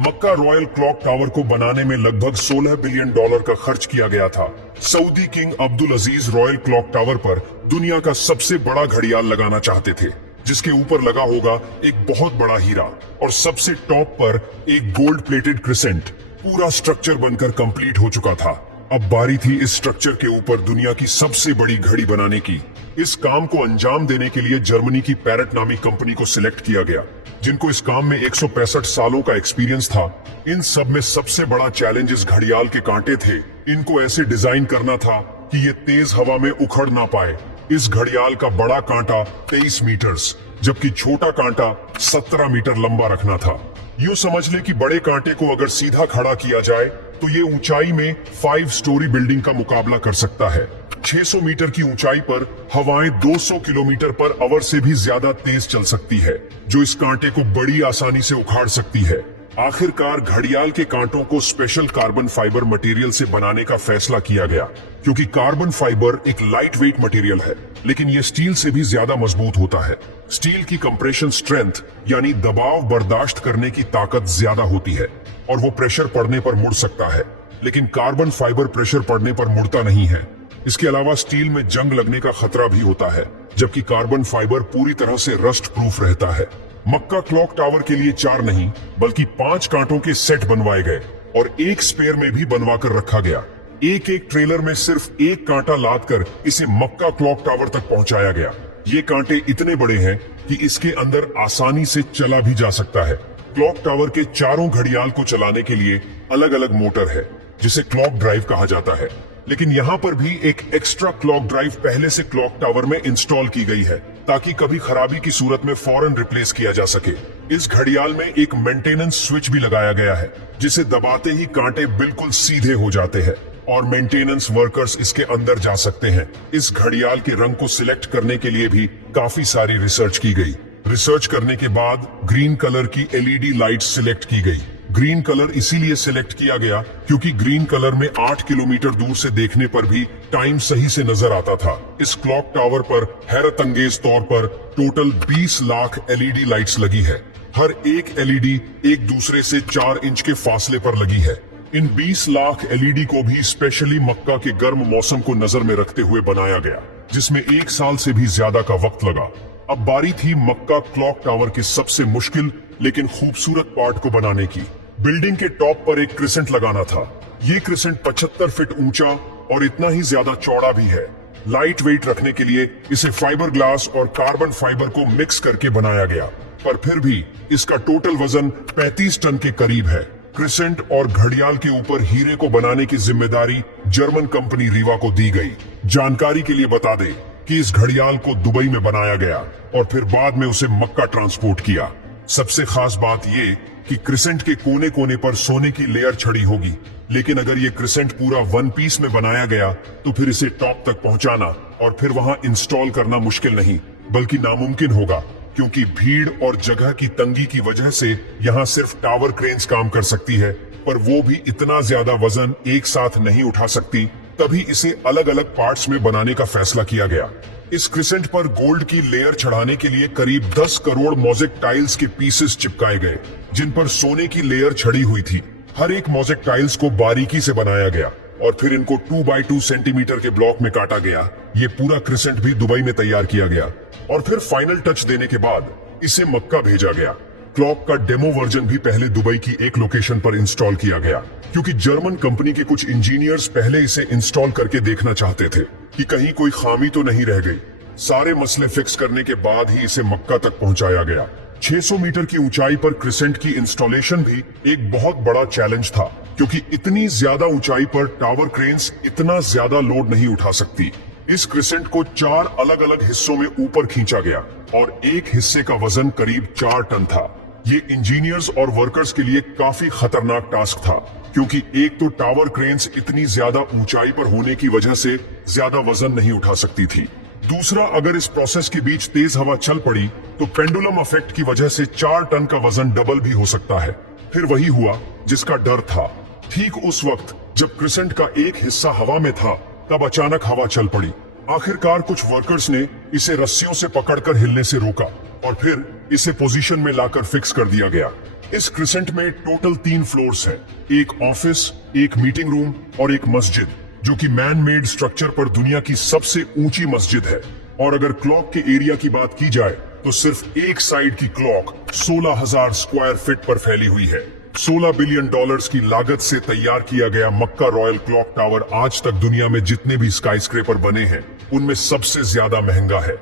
मक्का royal clock tower को बनाने में लगभग $16 बिलियन का खर्च किया गया था। सऊदी किंग अब्दुल अजीज रॉयल क्लॉक टावर पर दुनिया का सबसे बड़ा घड़ियाल लगाना चाहते थे, जिसके ऊपर लगा होगा एक बहुत बड़ा हीरा और सबसे टॉप पर एक गोल्ड प्लेटेड क्रिसेंट। पूरा स्ट्रक्चर बनकर कंप्लीट हो चुका था। अब बारी थी इस स्ट्रक्चर के ऊपर दुनिया की सबसे बड़ी घड़ी बनाने की। इस काम को अंजाम देने के लिए जर्मनी की पैरेट नामी कंपनी को सिलेक्ट किया गया, जिनको इस काम में 165 सालों का एक्सपीरियंस था। इन सब में सबसे बड़ा चैलेंज इस घड़ियाल के कांटे थे। इनको ऐसे डिजाइन करना था कि ये तेज हवा में उखड़ ना पाए। इस घड़ियाल का बड़ा कांटा 23 मीटर्स जबकि छोटा कांटा 17 मीटर लंबा रखना था। यूं समझ ले कि बड़े कांटे को अगर सीधा खड़ा किया जाए तो ये ऊंचाई में 5 स्टोरी बिल्डिंग का मुकाबला कर सकता है। 600 मीटर की ऊंचाई पर हवाएं 200 किलोमीटर पर आवर से भी ज्यादा तेज चल सकती है, जो इस कांटे को बड़ी आसानी से उखाड़ सकती है। आखिरकार घड़ियाल के कांटों को स्पेशल कार्बन फाइबर मटेरियल से बनाने का फैसला किया गया, क्योंकि कार्बन फाइबर एक लाइट वेट मटेरियल है, लेकिन यह स्टील से भी ज्यादा मजबूत होता है। स्टील की कंप्रेशन स्ट्रेंथ यानी दबाव बर्दाश्त करने की ताकत ज्यादा होती है और वो प्रेशर पड़ने पर मुड़ सकता है, लेकिन कार्बन फाइबर प्रेशर पड़ने पर मुड़ता नहीं है। इसके अलावा स्टील में जंग लगने का खतरा भी होता है, जबकि कार्बन फाइबर पूरी तरह से रस्ट प्रूफ रहता है। मक्का क्लॉक टावर के लिए 4 नहीं बल्कि 5 कांटों के सेट बनवाए गए और एक स्पेयर में भी बनवा कर रखा गया। एक एक ट्रेलर में सिर्फ एक कांटा लाद कर इसे मक्का क्लॉक टावर तक पहुंचाया गया। ये कांटे इतने बड़े हैं कि इसके अंदर आसानी से चला भी जा सकता है। क्लॉक टावर के चारों घड़ियाल को चलाने के लिए अलग अलग मोटर है, जिसे क्लॉक ड्राइव कहा जाता है, लेकिन यहाँ पर भी एक एक्स्ट्रा क्लॉक ड्राइव पहले से क्लॉक टावर में इंस्टॉल की गई है, ताकि कभी खराबी की सूरत में फौरन रिप्लेस किया जा सके। इस घड़ियाल में एक मेंटेनेंस स्विच भी लगाया गया है, जिसे दबाते ही कांटे बिल्कुल सीधे हो जाते हैं और मेंटेनेंस वर्कर्स इसके अंदर जा सकते हैं। इस घड़ियाल के रंग को सिलेक्ट करने के लिए भी काफी सारी रिसर्च की गई। रिसर्च करने के बाद ग्रीन कलर की एलईडी लाइट सिलेक्ट की गई। ग्रीन कलर इसीलिए सिलेक्ट किया गया क्योंकि ग्रीन कलर में 8 किलोमीटर दूर से देखने पर भी टाइम सही से नजर आता था। इस क्लॉक टावर पर हैरत अंगेज तौर पर टोटल 20 लाख एलईडी लाइट्स लगी है। हर एक एलईडी एक दूसरे से 4 इंच के फासले पर लगी है। इन 20 लाख एलईडी को भी स्पेशली मक्का के गर्म मौसम को नजर में रखते हुए बनाया गया, जिसमें 1 साल से भी ज्यादा का वक्त लगा। अब बारी थी मक्का क्लॉक टावर के सबसे मुश्किल लेकिन खूबसूरत पार्ट को बनाने की। बिल्डिंग के टॉप पर एक क्रिसेंट लगाना था। ये क्रिसेंट 75 फीट ऊंचा और इतना ही ज्यादा चौड़ा भी है। लाइट वेट रखने के लिए इसे फाइबर ग्लास और कार्बन फाइबर को मिक्स करके बनाया गया, पर फिर भी इसका टोटल वजन 35 टन के करीब है। क्रिसेंट और घड़ियाल के ऊपर हीरे को बनाने की जिम्मेदारी जर्मन कंपनी रीवा को दी गई। जानकारी के लिए बता दें कि इस घड़ियाल को दुबई में बनाया गया और फिर बाद में उसे मक्का ट्रांसपोर्ट किया। सबसे खास बात ये कि क्रिसेंट के कोने कोने पर सोने की लेयर छड़ी होगी, लेकिन अगर ये क्रिसेंट पूरा 1 पीस में बनाया गया तो फिर इसे टॉप तक पहुंचाना और फिर वहां इंस्टॉल करना मुश्किल नहीं बल्कि नामुमकिन होगा, क्योंकि भीड़ और जगह की तंगी की वजह से यहाँ सिर्फ टावर क्रेन्स काम कर सकती है, पर वो भी इतना ज्यादा वजन एक साथ नहीं उठा सकती। तभी इसे अलग अलग पार्ट्स में बनाने का फैसला किया गया। इस क्रिसेंट पर गोल्ड की लेयर चढ़ाने के लिए करीब 10 करोड़ मोज़ेक टाइल्स के पीसेस चिपकाए गए, जिन पर सोने की लेयर छड़ी हुई थी। हर एक मोज़ेक टाइल्स को बारीकी से बनाया गया और फिर इनको 2x2 सेंटीमीटर के ब्लॉक में काटा गया। ये पूरा क्रिसेंट भी दुबई में तैयार किया गया और फिर फाइनल टच देने के बाद इसे मक्का भेजा गया। क्लॉक का डेमो वर्जन भी पहले दुबई की एक लोकेशन पर इंस्टॉल किया गया, क्योंकि जर्मन कंपनी के कुछ इंजीनियर्स पहले इसे इंस्टॉल करके देखना चाहते थे कि कहीं कोई खामी तो नहीं रह गई। सारे मसले फिक्स करने के बाद ही इसे मक्का तक पहुंचाया गया। 600 मीटर की ऊंचाई पर क्रिसेंट की इंस्टॉलेशन भी एक बहुत बड़ा चैलेंज था, क्योंकि इतनी ज्यादा ऊंचाई पर टावर क्रेन्स इतना ज्यादा लोड नहीं उठा सकती। इस क्रिसेंट को 4 अलग अलग हिस्सों में ऊपर खींचा गया और एक हिस्से का वजन करीब 4 टन था। ये इंजीनियर्स और वर्कर्स के लिए काफी खतरनाक टास्क था, क्योंकि एक तो टावर क्रेन्स इतनी ज्यादा ऊंचाई पर होने की वजह से ज्यादा वजन नहीं उठा सकती थी। दूसरा, अगर इस प्रोसेस के बीच तेज हवा चल पड़ी तो पेंडुलम इफेक्ट की वजह से 4 टन का वजन डबल भी हो सकता है। फिर वही हुआ जिसका डर था। ठीक उस वक्त जब क्रिसेंट का एक हिस्सा हवा में था, तब अचानक हवा चल पड़ी आखिरकार कुछ वर्कर्स ने इसे रस्सियों से पकड़कर हिलने से रोका और फिर इसे पोजीशन में लाकर फिक्स कर दिया गया। इस क्रिसेंट में टोटल 3 फ्लोर्स हैं, एक ऑफिस, एक मीटिंग रूम और एक मस्जिद, जो कि मैन मेड स्ट्रक्चर पर दुनिया की सबसे ऊंची मस्जिद है। और अगर क्लॉक के एरिया की बात की जाए तो सिर्फ एक साइड की क्लॉक 16,000 स्क्वायर फीट पर फैली हुई है। $16 बिलियन की लागत से तैयार किया गया मक्का रॉयल क्लॉक टावर आज तक दुनिया में जितने भी स्काईस्क्रेपर बने हैं उनमें सबसे ज्यादा महंगा है।